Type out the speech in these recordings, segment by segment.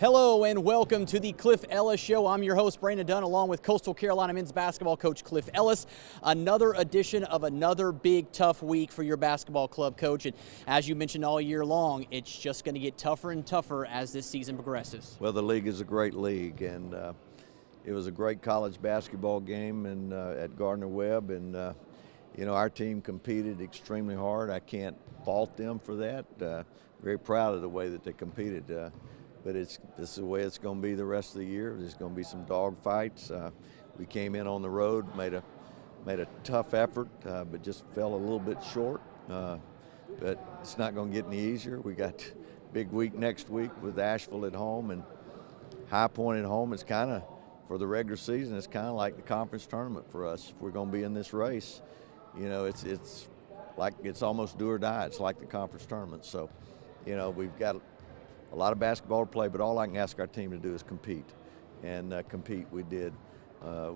Hello and welcome to the Cliff Ellis Show. I'm your host, Brandon Dunn, along with Coastal Carolina men's basketball coach Cliff Ellis. Another edition of another big, tough week for your basketball club, coach. And as you mentioned all year long, it's just going to get tougher and tougher as this season progresses. Well, the league is a great league, and it was a great college basketball game at Gardner-Webb, and you know, our team competed extremely hard. I can't fault them for that. Very proud of the way that they competed. But this is the way it's going to be the rest of the year. There's going to be some dog fights. We came in on the road, made a tough effort, but just fell a little bit short. But it's not going to get any easier. We got a big week next week with Asheville at home and High Point at home. It's kind of, for the regular season, it's kind of like the conference tournament for us. If we're going to be in this race, you know, it's like it's almost do or die. It's like the conference tournament. So, you know, we've got a lot of basketball to play, but all I can ask our team to do is compete. And compete we did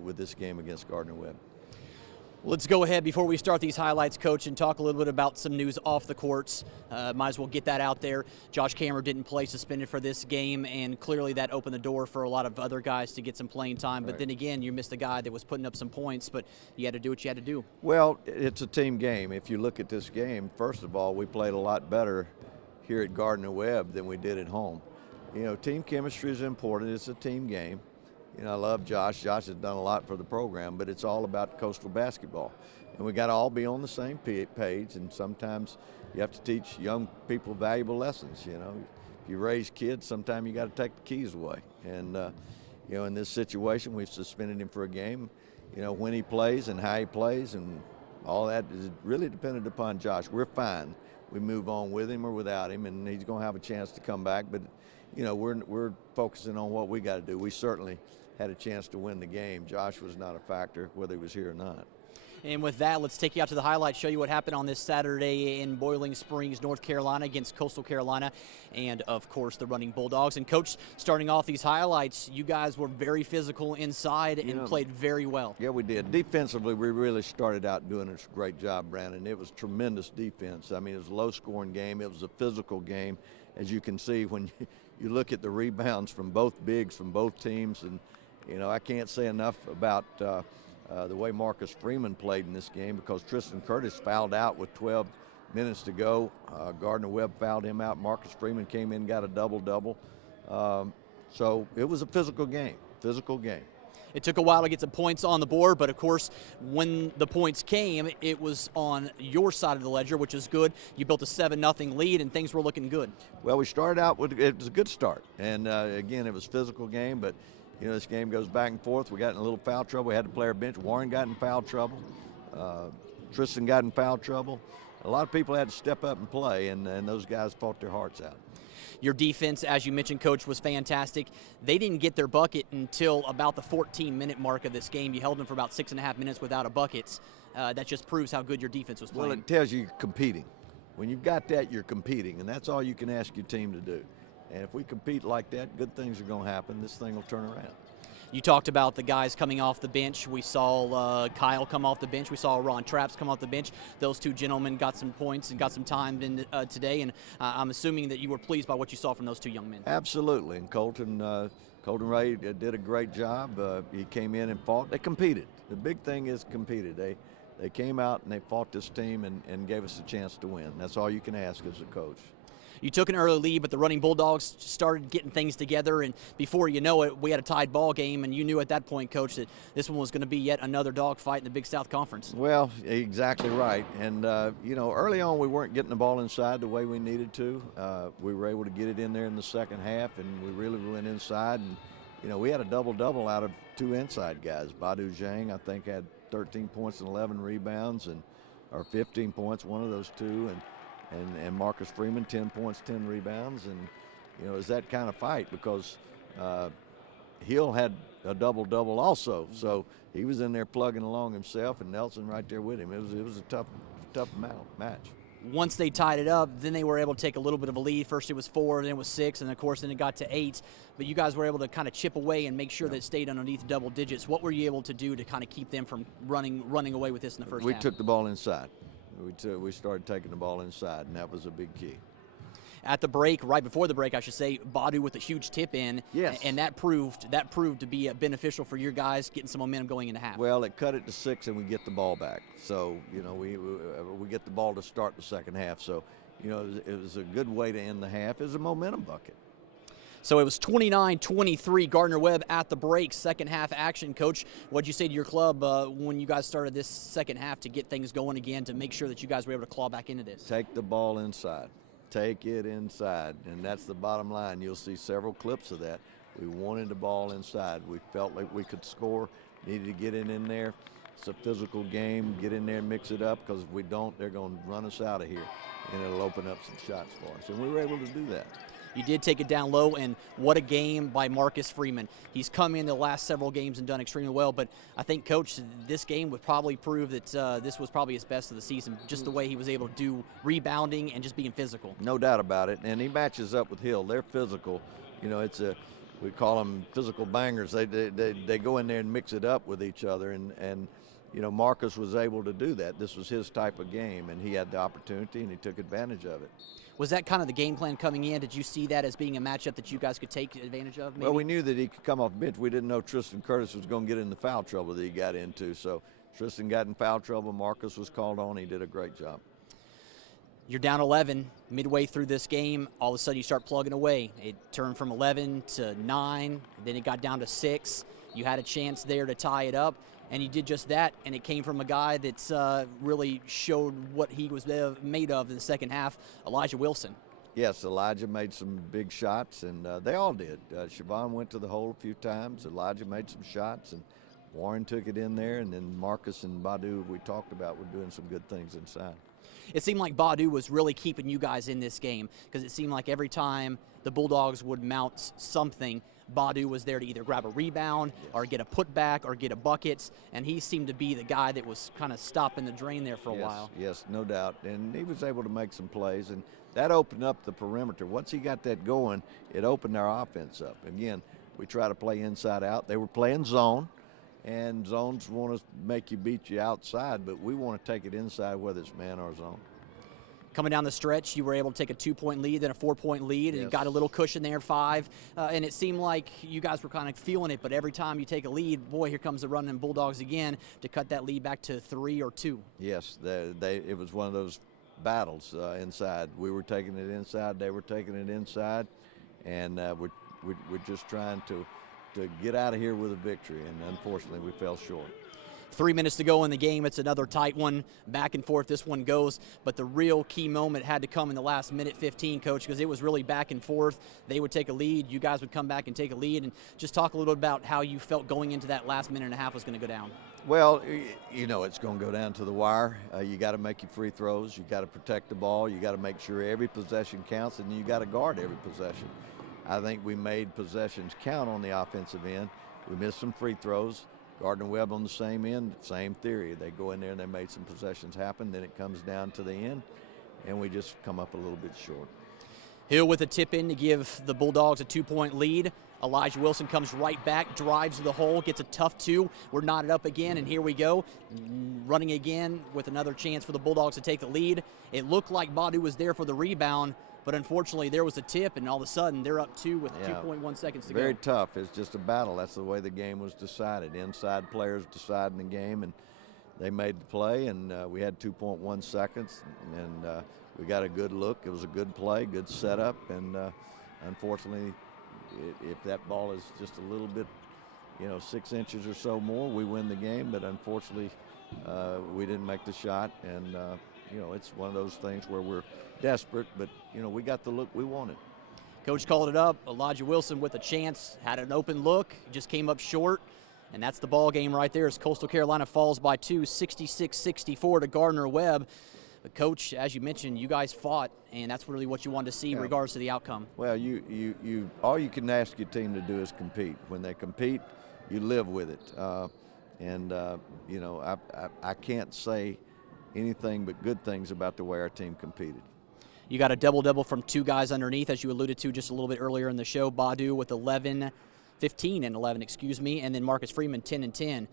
with this game against Gardner-Webb. Let's go ahead before we start these highlights, Coach, and talk a little bit about some news off the courts. Might as well get that out there. Josh Cameron didn't play, suspended for this game, and clearly that opened the door for a lot of other guys to get some playing time. But then again, you missed a guy that was putting up some points, but you had to do what you had to do. Well, it's a team game. If you look at this game, first of all, we played a lot better here at Gardner-Webb than we did at home. You know, team chemistry is important. It's a team game. You know, I love Josh. Josh has done a lot for the program, but it's all about coastal basketball. And we got to all be on the same page, and sometimes you have to teach young people valuable lessons, you know. If you raise kids, sometimes you got to take the keys away. And, you know, in this situation, we've suspended him for a game. You know, when he plays and how he plays and all that is really dependent upon Josh. We're fine. We move on with him or without him, and he's going to have a chance to come back. But, you know, we're focusing on what we got to do. We certainly had a chance to win the game. Josh was not a factor, whether he was here or not. And with that, let's take you out to the highlights, show you what happened on this Saturday in Boiling Springs, North Carolina against Coastal Carolina and, of course, the Running Bulldogs. And, Coach, starting off these highlights, you guys were very physical inside and played very well. Yeah, we did. Defensively, we really started out doing a great job, Brandon. It was tremendous defense. I mean, it was a low-scoring game. It was a physical game, as you can see when you look at the rebounds from both bigs, from both teams. And, you know, I can't say enough about the way Marcus Freeman played in this game, because Tristan Curtis fouled out with 12 minutes to go. Gardner-Webb fouled him out. Marcus Freeman came in, got a double-double. So it was a physical game, It took a while to get some points on the board, but of course, when the points came, it was on your side of the ledger, which is good. You built a 7-0 lead, and things were looking good. Well, we started out with, it was a good start. And again, it was a physical game, but you know, this game goes back and forth. We got in a little foul trouble. We had to play our bench. Warren got in foul trouble. Tristan got in foul trouble. A lot of people had to step up and play, and those guys fought their hearts out. Your defense, as you mentioned, Coach, was fantastic. They didn't get their bucket until about the 14-minute mark of this game. You held them for about 6.5 minutes without a bucket. That just proves how good your defense was playing. Well, it tells you you're competing. When you've got that, you're competing, and that's all you can ask your team to do. And if we compete like that, good things are going to happen. This thing will turn around. You talked about the guys coming off the bench. We saw Kyle come off the bench. We saw Ron Traps come off the bench. Those two gentlemen got some points and got some time in, today, and I'm assuming that you were pleased by what you saw from those two young men. Absolutely, and Colton Ray did a great job. He came in and fought. They competed. The big thing is competed. They came out and they fought this team and gave us a chance to win. That's all you can ask as a coach. You took an early lead, but the Running Bulldogs started getting things together, and before you know it, we had a tied ball game, and you knew at that point, Coach, that this one was going to be yet another dogfight in the Big South Conference. Well, exactly right. And, you know, early on we weren't getting the ball inside the way we needed to. We were able to get it in there in the second half, and we really went inside. And, you know, we had a double-double out of two inside guys. Badu Zhang, I think, had 13 points and 11 rebounds, or 15 points, one of those two. And Marcus Freeman, 10 points, 10 rebounds. And, you know, it's that kind of fight, because Hill had a double-double also. So he was in there plugging along himself, and Nelson right there with him. It was a tough match. Once they tied it up, then they were able to take a little bit of a lead. First it was 4, then it was 6, and of course then it got to 8. But you guys were able to kind of chip away and make sure that it stayed underneath double digits. What were you able to do to kind of keep them from running away with this in the first half? We took the ball inside. We started taking the ball inside, and that was a big key. at the break, right before the break, I should say, Badu with a huge tip in. Yes. And that proved to be beneficial for your guys, getting some momentum going into half. Well, it cut it to 6, and we get the ball back. So, you know, we get the ball to start the second half. So, you know, it was a good way to end the half. It was a momentum bucket. So it was 29-23, Gardner-Webb at the break, second half action. Coach, what'd you say to your club when you guys started this second half to get things going again, to make sure that you guys were able to claw back into this? Take the ball inside. Take it inside, and that's the bottom line. You'll see several clips of that. We wanted the ball inside. We felt like we could score, needed to get it in there. It's a physical game. Get in there and mix it up, because if we don't, they're going to run us out of here, and it'll open up some shots for us. And we were able to do that. You did take it down low, and what a game by Marcus Freeman. He's come in the last several games and done extremely well, but I think, Coach, this game would probably prove that this was probably his best of the season, just the way he was able to do rebounding and just being physical. No doubt about it, and he matches up with Hill. They're physical. You know, we call them physical bangers. They go in there and mix it up with each other, and you know, Marcus was able to do that. This was his type of game, and he had the opportunity, and he took advantage of it. Was that kind of the game plan coming in? Did you see that as being a matchup that you guys could take advantage of, maybe? Well, we knew that he could come off the bench. We didn't know Tristan Curtis was going to get in the foul trouble that he got into. So Tristan got in foul trouble. Marcus was called on. He did a great job. You're down 11 midway through this game. All of a sudden you start plugging away. It turned from 11 to 9. Then it got down to 6. You had a chance there to tie it up, and you did just that, and it came from a guy that's really showed what he was made of in the second half, Elijah Wilson. Yes, Elijah made some big shots, and they all did. Siobhan went to the hole a few times. Elijah made some shots, and Warren took it in there, and then Marcus and Badu, we talked about, were doing some good things inside. It seemed like Badu was really keeping you guys in this game, because it seemed like every time the Bulldogs would mount something, Badu was there to either grab a rebound or get a putback or get a bucket, and he seemed to be the guy that was kind of stopping the drain there for a while. Yes, no doubt, and he was able to make some plays, and that opened up the perimeter. Once he got that going, it opened our offense up. Again, we try to play inside out. They were playing zone, and zones want to make you beat you outside, but we want to take it inside, whether it's man or zone. Coming down the stretch, you were able to take a 2-point lead, then a 4-point lead, and got a little cushion there, 5. And it seemed like you guys were kind of feeling it, but every time you take a lead, boy, here comes the running Bulldogs again to cut that lead back to 3 or 2. Yes, it was one of those battles inside. We were taking it inside, they were taking it inside, and we're just trying to get out of here with a victory, and unfortunately we fell short. 3 minutes to go in the game. It's another tight one. Back and forth this one goes, but the real key moment had to come in the last minute 15, Coach, because it was really back and forth. They would take a lead. You guys would come back and take a lead, and just talk a little bit about how you felt going into that last minute and a half was going to go down. Well, you know, it's going to go down to the wire. You got to make your free throws. You got to protect the ball. You got to make sure every possession counts, and you got to guard every possession. I think we made possessions count on the offensive end. We missed some free throws. Gardner-Webb on the same end, same theory. They go in there and they made some possessions happen. Then it comes down to the end, and we just come up a little bit short. Hill with a tip in to give the Bulldogs a 2-point lead. Elijah Wilson comes right back, drives to the hole, gets a tough 2. We're knotted up again, and here we go. Running again with another chance for the Bulldogs to take the lead. It looked like Badu was there for the rebound, but unfortunately there was a tip, and all of a sudden they're up 2 with 2.1 seconds to go. Very tough. It's just a battle. That's the way the game was decided. Inside players deciding the game, and they made the play, and we had 2.1 seconds, and we got a good look. It was a good play, good setup, and unfortunately, if that ball is just a little bit, 6 inches or so more, we win the game, but unfortunately we didn't make the shot, and it's one of those things where we're desperate, but we got the look we wanted. Coach called it up. Elijah Wilson with a chance, had an open look, just came up short, and that's the ball game right there as Coastal Carolina falls by 2, 66-64 to Gardner-Webb. But Coach, as you mentioned, you guys fought, and that's really what you wanted to see in regards to the outcome. Well, you all you can ask your team to do is compete. When they compete, you live with it, I can't say anything but good things about the way our team competed. You got a double-double from 2 guys underneath, as you alluded to just a little bit earlier in the show. Badu with 15 and 11, and then Marcus Freeman 10 and 10.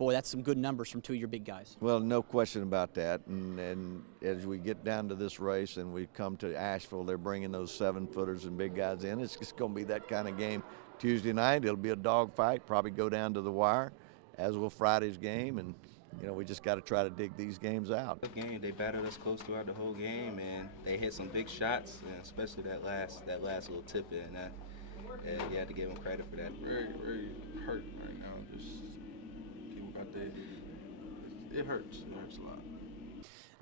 boy, that's some good numbers from two of your big guys. Well, no question about that. And as we get down to this race and we come to Asheville, they're bringing those 7-footers and big guys in. It's just going to be that kind of game Tuesday night. It'll be a dogfight, probably go down to the wire, as will Friday's game. And, you know, we just got to try to dig these games out. The game, they battered us close throughout the whole game, and they hit some big shots, and especially that last little tip in. You had to give them credit for that. Very, very hurt right now. Just people got that. It hurts. It hurts a lot.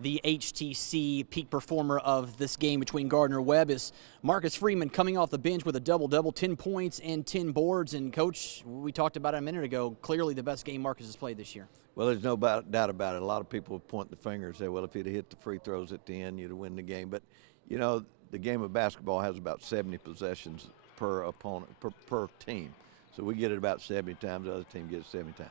The HTC peak performer of this game between Gardner-Webb is Marcus Freeman, coming off the bench with a double-double, 10 points and 10 boards. And, Coach, we talked about it a minute ago, clearly the best game Marcus has played this year. Well, there's no doubt about it. A lot of people point the finger and say, well, if he'd have hit the free throws at the end, you'd have won the game. But, you know, the game of basketball has about 70 possessions per opponent, per team. So we get it about 70 times, the other team gets 70 times.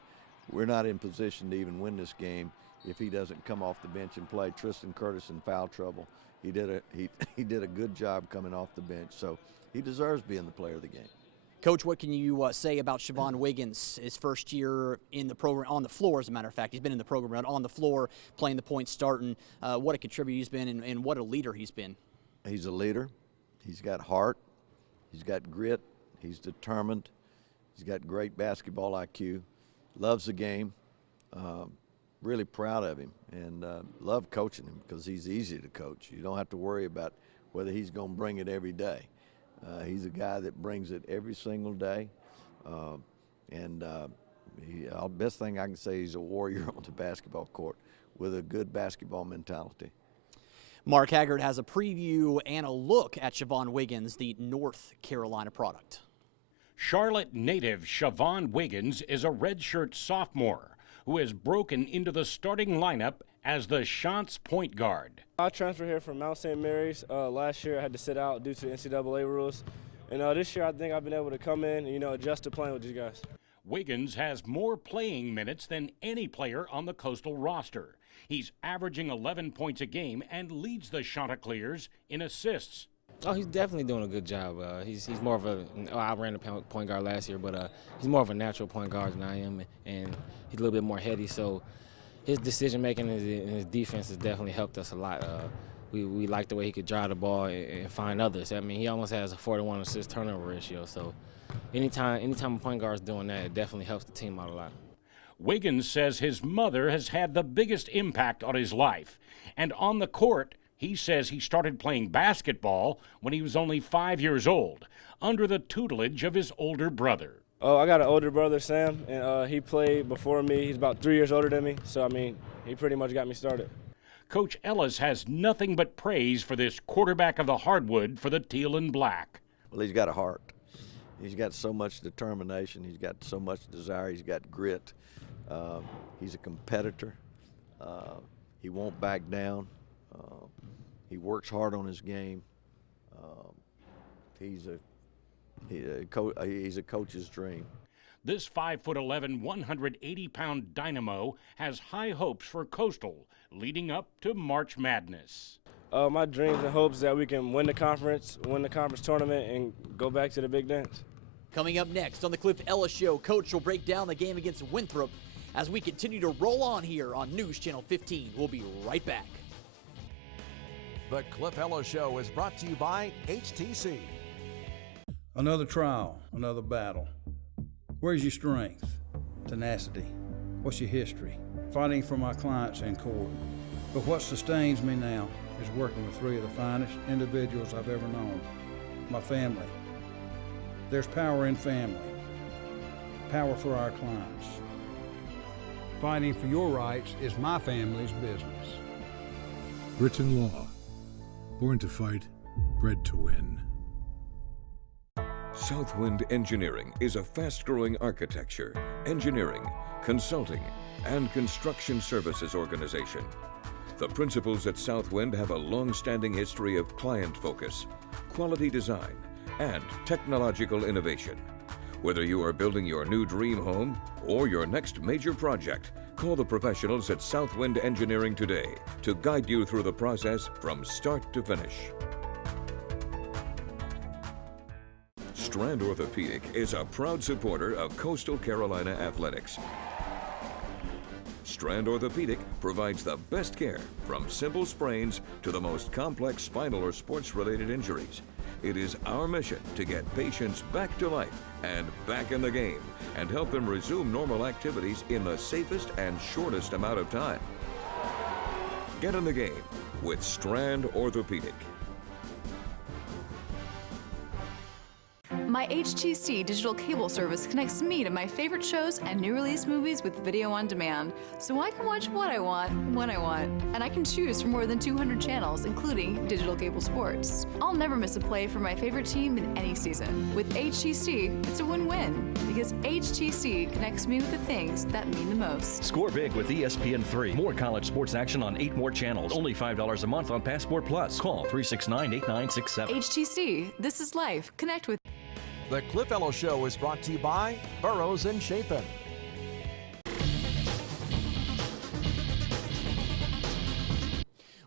We're not in position to even win this game if he doesn't come off the bench and play. Tristan Curtis in foul trouble. He did a good job coming off the bench, so he deserves being the player of the game. Coach, what can you say about Siobhan Wiggins, his first year in the program, on the floor, as a matter of fact? He's been in the program, but on the floor, playing the point, starting. What a contributor he's been, and what a leader he's been. He's a leader. He's got heart. He's got grit. He's determined. He's got great basketball IQ. Loves the game. Really proud of him, and love coaching him because he's easy to coach. You don't have to worry about whether he's going to bring it every day. He's a guy that brings it every single day, the best thing I can say, he's a warrior on the basketball court with a good basketball mentality. Mark Haggard has a preview and a look at Siobhan Wiggins, the North Carolina product. Charlotte native Siobhan Wiggins is a redshirt sophomore who has broken into the starting lineup as the Chance point guard. I transferred here from Mount St. Mary's. Last year I had to sit out due to the NCAA rules. And this year I think I've been able to come in and, adjust to playing with these guys. Wiggins has more playing minutes than any player on the Coastal roster. He's averaging 11 points a game and leads the Chanticleers in assists. Oh, he's definitely doing a good job. He's more of I ran the point guard last year, but he's more of a natural point guard than I am, and he's a little bit more heady. So his decision making and his defense has definitely helped us a lot. We like the way he could drive the ball and find others. I mean, he almost has a 4-to-1 assist turnover ratio. So anytime a point guard's doing that, it definitely helps the team out a lot. Wiggins says his mother has had the biggest impact on his life, and on the court, he says he started playing basketball when he was only 5 years old, under the tutelage of his older brother. Oh, I got an older brother, Sam, and he played before me. He's about 3 years older than me, so, I mean, he pretty much got me started. Coach Ellis has nothing but praise for this quarterback of the hardwood for the Teal and Black. Well, he's got a heart. He's got so much determination. He's got so much desire. He's got grit. He's a competitor. He won't back down. He works hard on his game. He's a coach's dream. This 5'11", 180-pound dynamo has high hopes for Coastal leading up to March Madness. My dreams and hopes that we can win the conference tournament, and go back to the big dance. Coming up next on the Cliff Ellis Show, Coach will break down the game against Winthrop as we continue to roll on here on News Channel 15. We'll be right back. The Cliff Ellis Show is brought to you by HTC. Another trial, another battle. Where's your strength? Tenacity. What's your history? Fighting for my clients in court. But what sustains me now is working with three of the finest individuals I've ever known. My family. There's power in family. Power for our clients. Fighting for your rights is my family's business. Britain Law. Born to fight, bred to win. Southwind Engineering is a fast-growing architecture, engineering, consulting, and construction services organization. The principals at Southwind have a long-standing history of client focus, quality design, and technological innovation. Whether you are building your new dream home or your next major project, call the professionals at Southwind Engineering today to guide you through the process from start to finish. Strand Orthopedic is a proud supporter of Coastal Carolina Athletics. Strand Orthopedic provides the best care from simple sprains to the most complex spinal or sports-related injuries. It is our mission to get patients back to life and back in the game and help them resume normal activities in the safest and shortest amount of time. Get in the game with Strand Orthopedic. My HTC digital cable service connects me to my favorite shows and new release movies with video on demand, so I can watch what I want, when I want, and I can choose from more than 200 channels, including digital cable sports. I'll never miss a play for my favorite team in any season. With HTC, it's a win-win, because HTC connects me with the things that mean the most. Score big with ESPN3. More college sports action on 8 more channels. Only $5 a month on Passport Plus. Call 369-8967. HTC, this is life. Connect with. The Cliff Ellis Show is brought to you by Burrows & Chapin.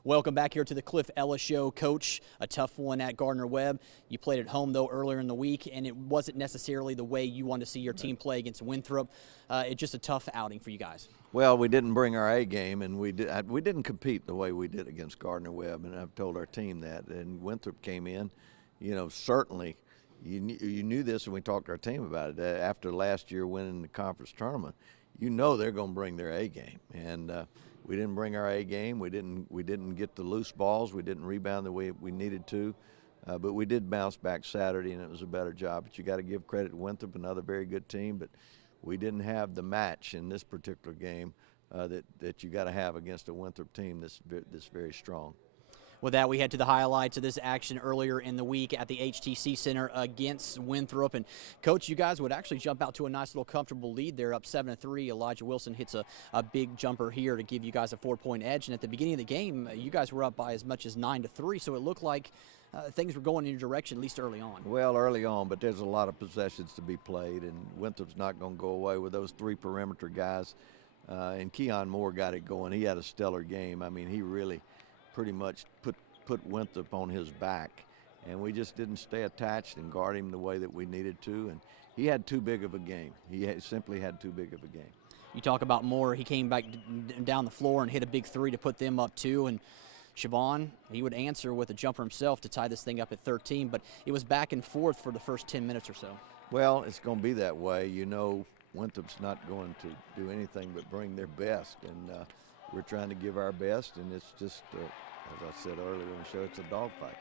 Welcome back here to the Cliff Ellis Show. Coach, a tough one at Gardner-Webb. You played at home, though, earlier in the week, and it wasn't necessarily the way you wanted to see your team play against Winthrop. It's just a tough outing for you guys. Well, we didn't bring our A game, and we didn't compete the way we did against Gardner-Webb, and I've told our team that. And Winthrop came in, you know, certainly – You knew this, and we talked to our team about it. After last year winning the conference tournament, you know they're going to bring their A game, and we didn't bring our A game. We didn't get the loose balls. We didn't rebound the way we needed to, but we did bounce back Saturday, and it was a better job. But you got to give credit to Winthrop, another very good team. But we didn't have the match in this particular game that you got to have against a Winthrop team that's very strong. With that, we head to the highlights of this action earlier in the week at the HTC Center against Winthrop. And, Coach, you guys would actually jump out to a nice little comfortable lead there, up 7-3. Elijah Wilson hits a big jumper here to give you guys a 4-point edge. And at the beginning of the game, you guys were up by as much as 9-3, so it looked like things were going in your direction, at least early on. Well, early on, but there's a lot of possessions to be played, and Winthrop's not going to go away with those 3 perimeter guys. And Keon Moore got it going. He had a stellar game. I mean, he really pretty much put Winthrop on his back, and we just didn't stay attached and guard him the way that we needed to, and he had too big of a game. He simply had too big of a game. You talk about Moore. He came back down the floor and hit a big 3 to put them up 2, and Siobhan, he would answer with a jumper himself to tie this thing up at 13, but it was back and forth for the first 10 minutes or so. Well, it's going to be that way. You know, Winthrop's not going to do anything but bring their best, and we're trying to give our best, and it's just as I said earlier in the show, it's a dogfight.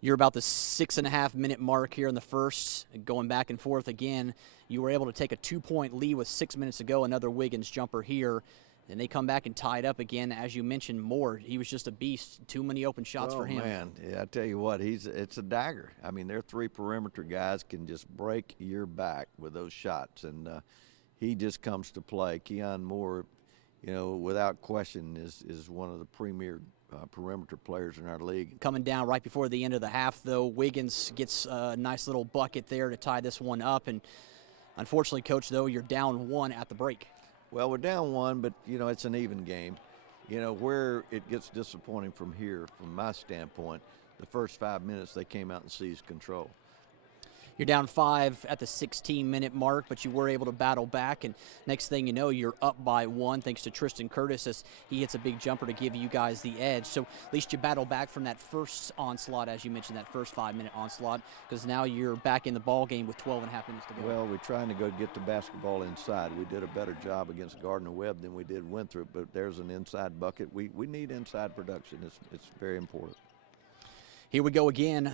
You're about the 6.5-minute mark here in the first, going back and forth again. You were able to take a 2-point lead with 6 minutes to go, another Wiggins jumper here. And they come back and tie it up again. As you mentioned, Moore, he was just a beast. Too many open shots for him. Oh, man. Yeah, I tell you what, it's a dagger. I mean, their 3 perimeter guys can just break your back with those shots. And he just comes to play. Keon Moore, you know, without question, is one of the premier perimeter players in our league. Coming down right before the end of the half, though, Wiggins gets a nice little bucket there to tie this one up. And unfortunately, Coach, though, you're down 1 at the break. Well, we're down 1, but, you know, it's an even game. You know, where it gets disappointing from here, from my standpoint, the first 5 minutes they came out and seized control. You're down 5 at the 16-minute mark, but you were able to battle back, and next thing you know, you're up by 1 thanks to Tristan Curtis as he hits a big jumper to give you guys the edge. So at least you battle back from that first onslaught, as you mentioned, that first 5-minute onslaught, because now you're back in the ball game with 12.5 minutes to go. Well, we're trying to go get the basketball inside. We did a better job against Gardner-Webb than we did Winthrop, but there's an inside bucket. We need inside production. It's very important. Here we go again.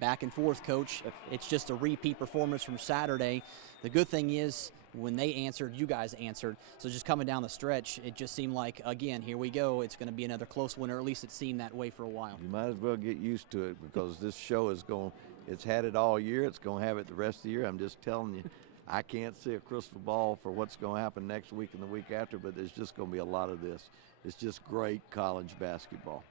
Back and forth, Coach. It's just a repeat performance from Saturday. The good thing is when they answered, you guys answered. So just coming down the stretch, it just seemed like, again, here we go. It's going to be another close one, or at least it seemed that way for a while. You might as well get used to it because this show is going, it's had it all year. It's going to have it the rest of the year. I'm just telling you, I can't see a crystal ball for what's going to happen next week and the week after, but there's just going to be a lot of this. It's just great college basketball.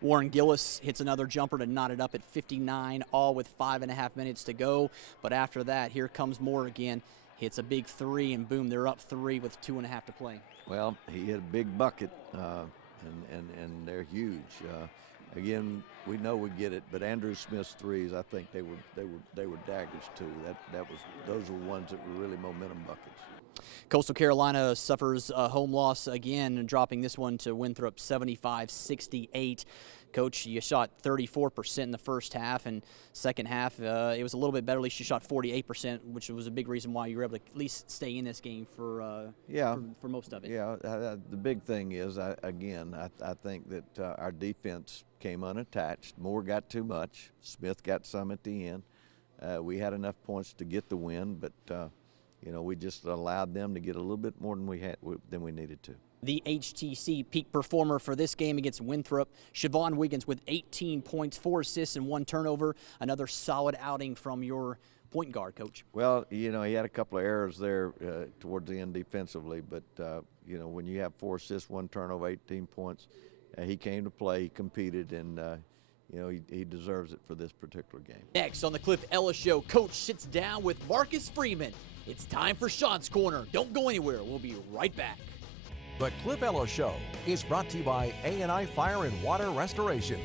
Warren Gillis hits another jumper to knot it up at 59, all with 5.5 minutes to go. But after that, here comes Moore again. Hits a big 3, and boom, they're up 3 with 2.5 to play. Well, he hit a big bucket, and they're huge. again, we know we get it, but Andrew Smith's threes, I think they were daggers too. Those were ones that were really momentum buckets. Coastal Carolina suffers a home loss again, dropping this one to Winthrop 75-68. Coach, you shot 34% in the first half, and second half it was a little bit better. At least you shot 48%, which was a big reason why you were able to at least stay in this game for most of it. Yeah, the big thing is, I think that our defense came unattached. Moore got too much. Smith got some at the end. We had enough points to get the win, but we just allowed them to get a little bit more than we needed to. The HTC peak performer for this game against Winthrop, Siobhan Wiggins with 18 points, 4 assists, and 1 turnover. Another solid outing from your point guard, Coach. Well, he had a couple of errors there towards the end defensively, but, when you have 4 assists, 1 turnover, 18 points, he came to play, he competed, and he deserves it for this particular game. Next on the Cliff Ellis Show, Coach sits down with Marcus Freeman. It's time for Sean's Corner. Don't go anywhere. We'll be right back. The Cliff Ellis Show is brought to you by A&I Fire and Water Restoration.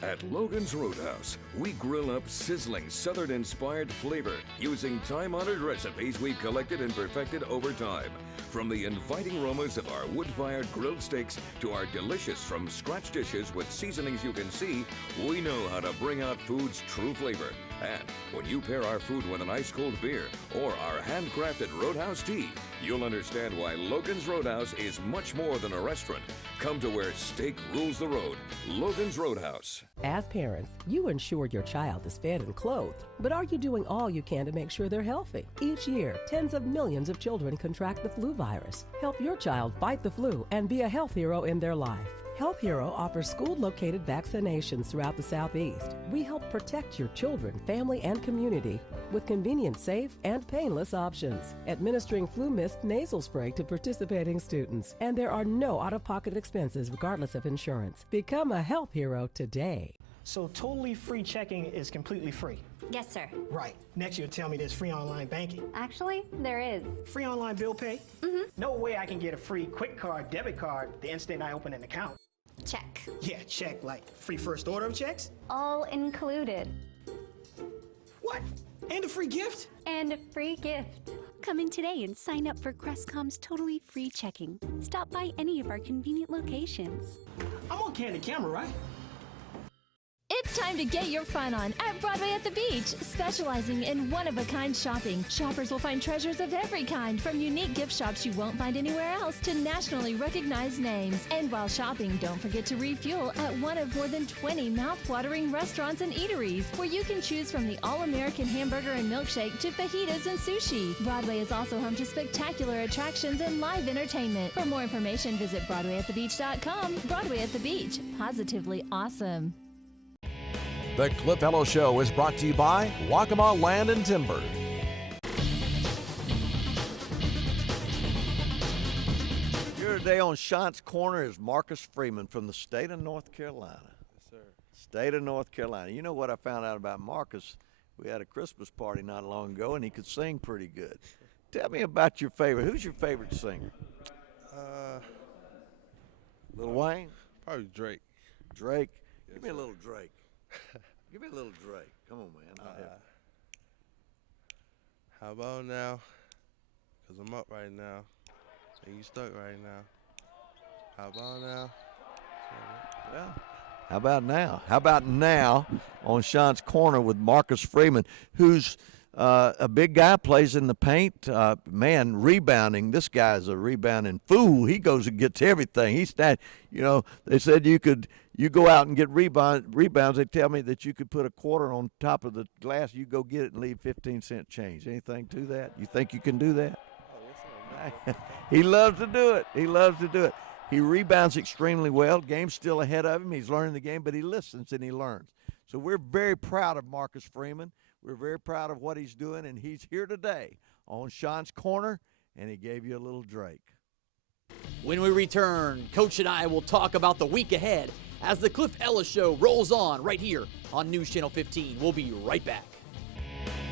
At Logan's Roadhouse, we grill up sizzling Southern-inspired flavor using time-honored recipes we've collected and perfected over time. From the inviting aromas of our wood-fired grilled steaks to our delicious from-scratch dishes with seasonings you can see, we know how to bring out food's true flavor. And when you pair our food with an ice-cold beer or our handcrafted Roadhouse tea, you'll understand why Logan's Roadhouse is much more than a restaurant. Come to where steak rules the road. Logan's Roadhouse. As parents, you ensure your child is fed and clothed, but are you doing all you can to make sure they're healthy? Each year, tens of millions of children contract the flu virus. Help your child fight the flu and be a health hero in their life. Health Hero offers school-located vaccinations throughout the Southeast. We help protect your children, family, and community with convenient, safe, and painless options. Administering flu mist nasal spray to participating students. And there are no out-of-pocket expenses regardless of insurance. Become a Health Hero today. So totally free checking is completely free? Yes, sir. Right. Next you'll tell me there's free online banking. Actually, there is. Free online bill pay? Mm-hmm. No way I can get a free quick card, debit card the instant I open an account. Check. Yeah, check. Like free first order of checks? All included. What? And a free gift? And a free gift. Come in today and sign up for Crestcom's totally free checking. Stop by any of our convenient locations. I'm on candid camera, right? It's time to get your fun on at Broadway at the Beach. Specializing in one-of-a-kind shopping, shoppers will find treasures of every kind, from unique gift shops you won't find anywhere else to nationally recognized names. And while shopping, don't forget to refuel at one of more than 20 mouth-watering restaurants and eateries, where you can choose from the all-American hamburger and milkshake to fajitas and sushi. Broadway is also home to spectacular attractions and live entertainment. For more information, visit BroadwayAtTheBeach.com. Broadway at the Beach. Positively awesome. The Cliff Ellis Show is brought to you by Waccamaw Land and Timber. Here today on Sean's Corner is Marcus Freeman from the state of North Carolina. Yes, sir. State of North Carolina. You know what I found out about Marcus? We had a Christmas party not long ago, and he could sing pretty good. Tell me about your favorite. Who's your favorite singer? Lil Wayne? Probably Drake. Drake? Yes, Give me a sir. little Drake. Give me a little Drake. Come on, man. How about now? Because I'm up right now. And you stuck right now. How about now? Well, how about now? How about now on Sean's Corner with Marcus Freeman, who's a big guy, plays in the paint. Man, rebounding. This guy's a rebounding fool. He goes and gets everything. He's that, they said you go out and get rebounds. They tell me that you could put a quarter on top of the glass. You go get it and leave 15-cent change. Anything to that? You think you can do that? He loves to do it. He loves to do it. He rebounds extremely well. Game's still ahead of him. He's learning the game, but he listens and he learns. So we're very proud of Marcus Freeman. We're very proud of what he's doing, and he's here today on Sean's Corner, and he gave you a little Drake. When we return, Coach and I will talk about the week ahead as the Cliff Ellis Show rolls on right here on News Channel 15. We'll be right back.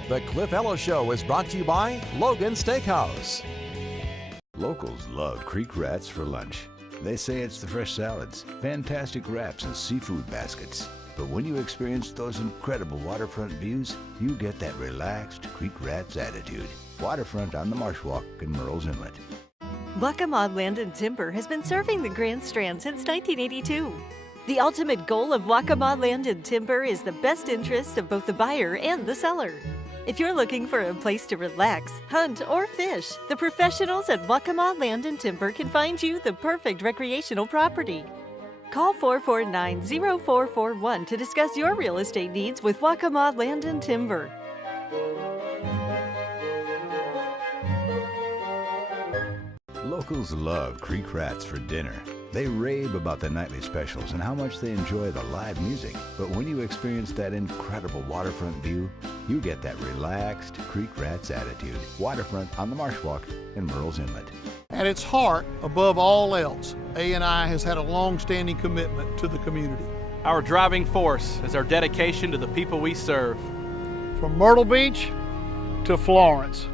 The Cliff Ellis Show is brought to you by Logan Steakhouse. Locals love creek rats for lunch. They say it's the fresh salads, fantastic wraps, and seafood baskets. But when you experience those incredible waterfront views, you get that relaxed Creek Rats attitude. Waterfront on the Marsh Walk in Murrells Inlet. Waccamaw Land and Timber has been serving the Grand Strand since 1982. The ultimate goal of Waccamaw Land and Timber is the best interest of both the buyer and the seller. If you're looking for a place to relax, hunt, or fish, the professionals at Waccamaw Land and Timber can find you the perfect recreational property. Call 449-0441 to discuss your real estate needs with Waccamaw Land and Timber. Locals love Creek Rats for dinner. They rave about the nightly specials and how much they enjoy the live music. But when you experience that incredible waterfront view, you get that relaxed Creek Rats attitude. Waterfront on the Marsh Walk in Murrells Inlet. At its heart, above all else, A&I has had a long-standing commitment to the community. Our driving force is our dedication to the people we serve. From Myrtle Beach to Florence,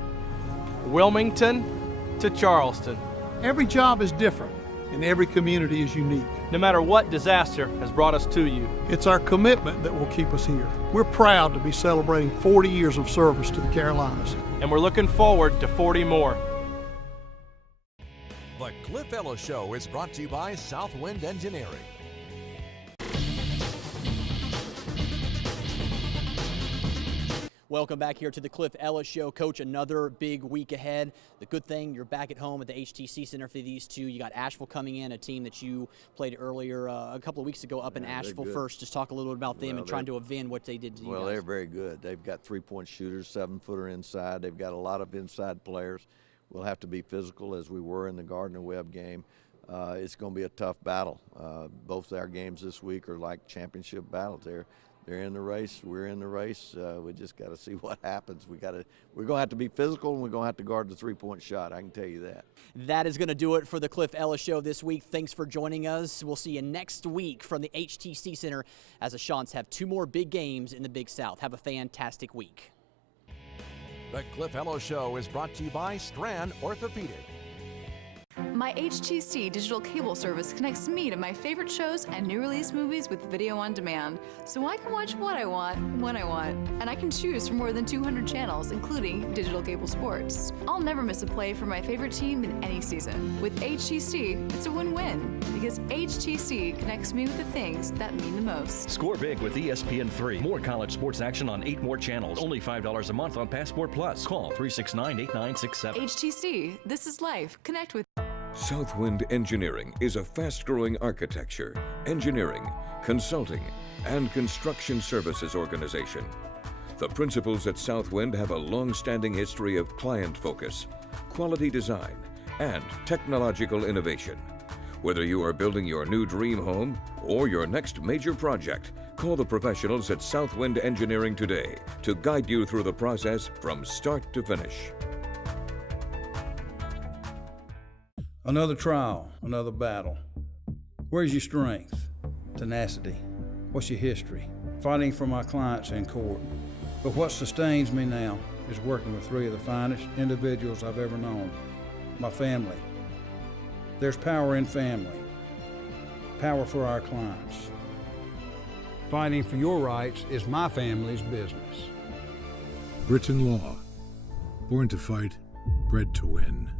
Wilmington to Charleston. Every job is different, and every community is unique. No matter what disaster has brought us to you. It's our commitment that will keep us here. We're proud to be celebrating 40 years of service to the Carolinas. And we're looking forward to 40 more. The Cliff Ellis Show is brought to you by Southwind Engineering. Welcome back here to the Cliff Ellis Show. Coach, another big week ahead. The good thing, you're back at home at the HTC Center for these two. You got Asheville coming in, a team that you played earlier a couple of weeks ago up in Asheville first. Just talk a little bit about them and trying to avenge what they did to you guys. Well, they're very good. They've got three-point shooters, 7-footer inside. They've got a lot of inside players. We'll have to be physical as we were in the Gardner-Webb game. It's going to be a tough battle. Both our games this week are like championship battles. They're in the race. We're in the race. We just got to see what happens. We're going to have to be physical, and we're going to have to guard the three-point shot. I can tell you that. That is going to do it for the Cliff Ellis Show this week. Thanks for joining us. We'll see you next week from the HTC Center as the Chants have 2 more big games in the Big South. Have a fantastic week. The Cliff Ellis Show is brought to you by Strand Orthopedic. My HTC digital cable service connects me to my favorite shows and new release movies with video on demand, so I can watch what I want, when I want, and I can choose from more than 200 channels, including digital cable sports. I'll never miss a play for my favorite team in any season. With HTC, it's a win-win, because HTC connects me with the things that mean the most. Score big with ESPN3. More college sports action on 8 more channels. Only $5 a month on Passport Plus. Call 369-8967. HTC, this is life. Connect with Southwind Engineering is a fast-growing architecture, engineering, consulting, and construction services organization. The principals at Southwind have a long-standing history of client focus, quality design, and technological innovation. Whether you are building your new dream home or your next major project, call the professionals at Southwind Engineering today to guide you through the process from start to finish. Another trial, another battle. Where's your strength? Tenacity. What's your history? Fighting for my clients in court. But what sustains me now is working with 3 of the finest individuals I've ever known. My family. There's power in family. Power for our clients. Fighting for your rights is my family's business. Britain Law. Born to fight, bred to win.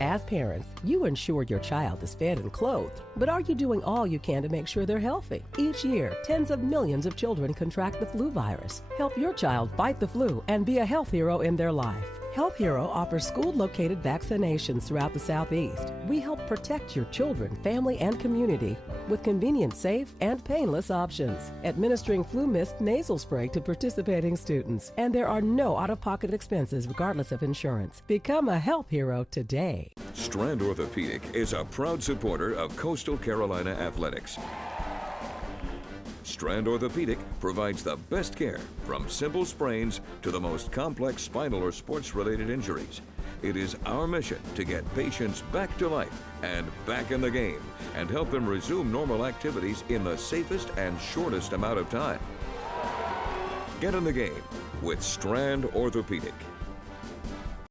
As parents, you ensure your child is fed and clothed, but are you doing all you can to make sure they're healthy? Each year, tens of millions of children contract the flu virus. Help your child fight the flu and be a health hero in their life. Health Hero offers school-located vaccinations throughout the Southeast. We help protect your children, family, and community with convenient, safe, and painless options. Administering flu mist nasal spray to participating students. And there are no out-of-pocket expenses regardless of insurance. Become a health hero today. Strand Orthopedic is a proud supporter of Coastal Carolina athletics. Strand Orthopedic provides the best care from simple sprains to the most complex spinal or sports-related injuries. It is our mission to get patients back to life and back in the game and help them resume normal activities in the safest and shortest amount of time. Get in the game with Strand Orthopedic.